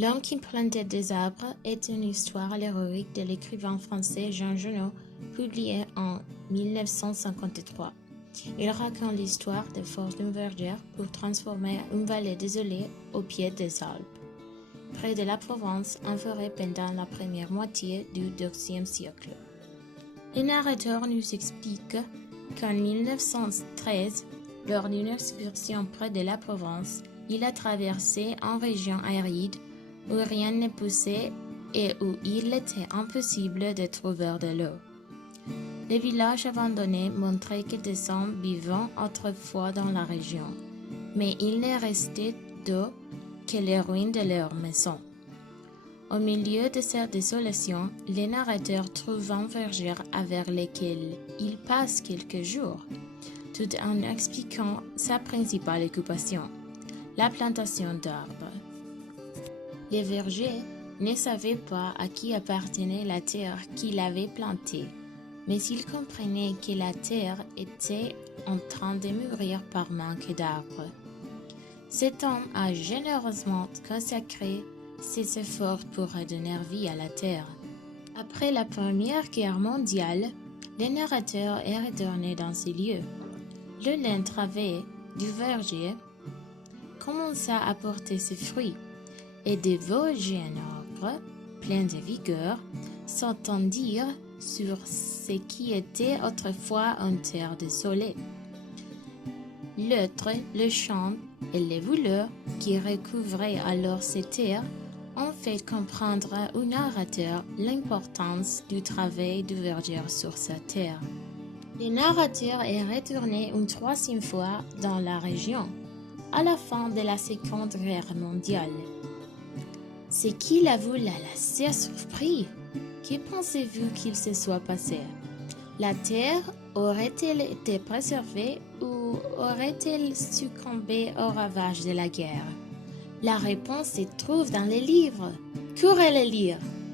L'homme qui plantait des arbres est une histoire héroïque de l'écrivain français Jean Genot, publiée en 1953. Il raconte l'histoire des forces d'une vergère pour transformer une vallée désolée au pied des Alpes, près de la Provence, en forêt pendant la première moitié du XIIe siècle. Le narrateur nous explique qu'en 1913, lors d'une excursion près de la Provence, il a traversé une région aride où rien ne poussait et où il était impossible de trouver de l'eau. Les villages abandonnés montraient que des hommes vivaient autrefois dans la région, mais il ne restait d'eau que les ruines de leurs maisons. Au milieu de cette désolation, le narrateur trouve une vergère avec laquelle il passe quelques jours, tout en expliquant sa principale occupation, la plantation d'arbres. Le verger ne savait pas à qui appartenait la terre qu'il avait plantée, mais il comprenait que la terre était en train de mourir par manque d'arbres. Cet homme a généreusement consacré ses efforts pour redonner vie à la terre. Après la Première Guerre mondiale, le narrateur est retourné dans ces lieux. Le lent travail du verger commença à porter ses fruits, et de beaux jeunes arbres, pleins de vigueur, s'entendirent sur ce qui était autrefois une terre désolée. L'autre, le champ et les voleurs qui recouvraient alors ces terres ont fait comprendre au narrateur l'importance du travail du verger sur sa terre. Le narrateur est retourné une troisième fois dans la région, à la fin de la Seconde Guerre mondiale. Ce qu'il avoue l'a assez surpris. Que pensez-vous qu'il se soit passé? La terre aurait-elle été préservée ou aurait-elle succombé aux ravages de la guerre? La réponse se trouve dans les livres. Courez les lire!